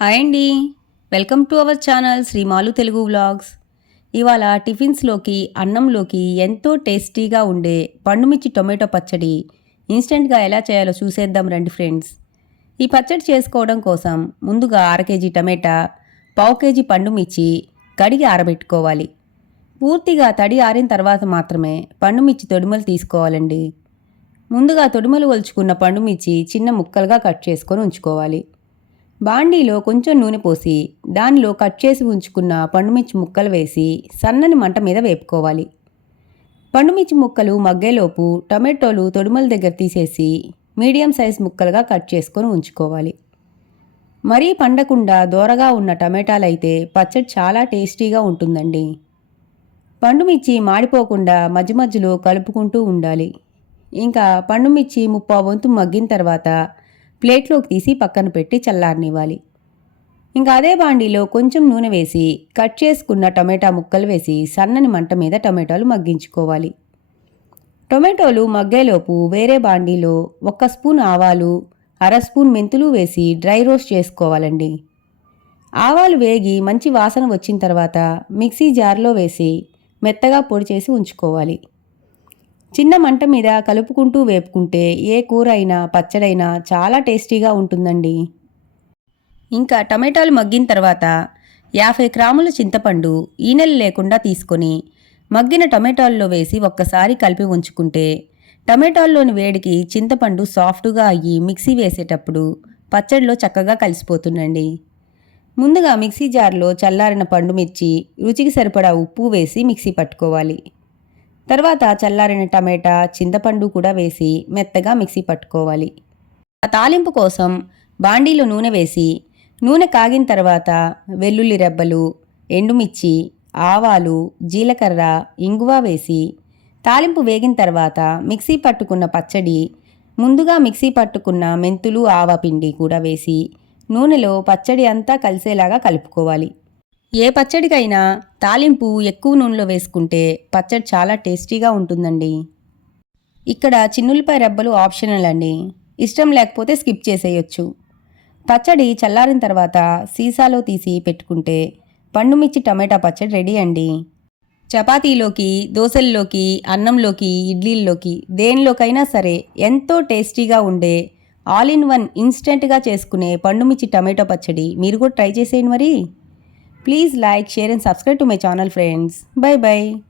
Hi అండి. Welcome to our channel Srimalu Telugu vlogs. ఇవాళ టిఫిన్స్లోకి అన్నంలోకి ఎంతో టేస్టీగా ఉండే పండుమిర్చి టొమాటో పచ్చడి ఇన్స్టెంట్గా ఎలా చేయాలో చూసేద్దాం రండి ఫ్రెండ్స్. ఈ పచ్చడి చేసుకోవడం కోసం ముందుగా అర కేజీ టమాటా పావు కేజీ పండుమిర్చి కడిగి ఆరబెట్టుకోవాలి. పూర్తిగా తడి ఆరిన తర్వాత మాత్రమే పండుమిర్చి తొడిమలు తీసుకోవాలండి. ముందుగా తొడిమలు ఒలుచుకున్న పండుమిర్చి చిన్న ముక్కలుగా కట్ చేసుకొని ఉంచుకోవాలి. బాండీలో కొంచెం నూనె పోసి దానిలో కట్ చేసి ఉంచుకున్న పండుమిర్చి ముక్కలు వేసి సన్నని మంట మీద వేపుకోవాలి. పండుమిర్చి ముక్కలు మగ్గేలోపు టమాటోలు తొడిమల దగ్గర తీసేసి మీడియం సైజ్ ముక్కలుగా కట్ చేసుకొని ఉంచుకోవాలి. మరీ పండకుండా దూరగా ఉన్న టమాటాలు అయితే పచ్చడి చాలా టేస్టీగా ఉంటుందండి. పండుమిర్చి మాడిపోకుండా మధ్య మధ్యలో కలుపుకుంటూ ఉండాలి. ఇంకా పండుమిర్చి ముప్పా వంతు మగ్గిన తర్వాత ప్లేట్లోకి తీసి పక్కన పెట్టి చల్లారనివ్వాలి. ఇంకా అదే బాండీలో కొంచెం నూనె వేసి కట్ చేసుకున్న టమాటా ముక్కలు వేసి సన్నని మంట మీద టొమాటోలు మగ్గించుకోవాలి. టొమాటోలు మగ్గేలోపు వేరే బాండీలో ఒక్క స్పూన్ ఆవాలు అర స్పూన్ మెంతులు వేసి డ్రై రోస్ట్ చేసుకోవాలండి. ఆవాలు వేగి మంచి వాసన వచ్చిన తర్వాత మిక్సీ జార్లో వేసి మెత్తగా పొడి చేసి ఉంచుకోవాలి. చిన్న మంట మీద కలుపుకుంటూ వేపుకుంటే ఏ కూర అయినా పచ్చడైనా చాలా టేస్టీగా ఉంటుందండి. ఇంకా టమాటాలు మగ్గిన తర్వాత యాభై గ్రాముల చింతపండు ఈనెలు లేకుండా తీసుకొని మగ్గిన టమాటాల్లో వేసి ఒక్కసారి కలిపి ఉంచుకుంటే టమాటాల్లోని వేడికి చింతపండు సాఫ్ట్గా అయ్యి మిక్సీ వేసేటప్పుడు పచ్చడిలో చక్కగా కలిసిపోతుందండి. ముందుగా మిక్సీ జార్లో చల్లారిన పండు మిర్చి రుచికి సరిపడా ఉప్పు వేసి మిక్సీ పట్టుకోవాలి. తర్వాత చల్లారిన టమాటా చింతపండు కూడా వేసి మెత్తగా మిక్సీ పట్టుకోవాలి. ఆ తాలింపు కోసం బాండీలో నూనె వేసి నూనె కాగిన తర్వాత వెల్లుల్లి రెబ్బలు ఎండుమిర్చి ఆవాలు జీలకర్ర ఇంగువ వేసి తాలింపు వేగిన తర్వాత మిక్సీ పట్టుకున్న పచ్చడి ముందుగా మిక్సీ పట్టుకున్న మెంతులు ఆవపిండి కూడా వేసి నూనెలో పచ్చడి అంతా కలిసేలాగా కలుపుకోవాలి. ఏ పచ్చడికైనా తాలింపు ఎక్కువ నూనెలో వేసుకుంటే పచ్చడి చాలా టేస్టీగా ఉంటుందండి. ఇక్కడ చిన్నులపై రెబ్బలు ఆప్షనల్ అండి. ఇష్టం లేకపోతే స్కిప్ చేసేయొచ్చు. పచ్చడి చల్లారిన తర్వాత సీసాలో తీసి పెట్టుకుంటే పండుమిర్చి టమాటా పచ్చడి రెడీ అండి. చపాతీలోకి దోశల్లోకి అన్నంలోకి ఇడ్లీల్లోకి దేనిలోకైనా సరే ఎంతో టేస్టీగా ఉండే ఆల్ ఇన్ వన్ ఇన్స్టెంట్గా చేసుకునే పండుమిర్చి టమాటో పచ్చడి మీరు కూడా ట్రై చేసేయండి మరి. Please like, share and subscribe to my channel friends. Bye bye.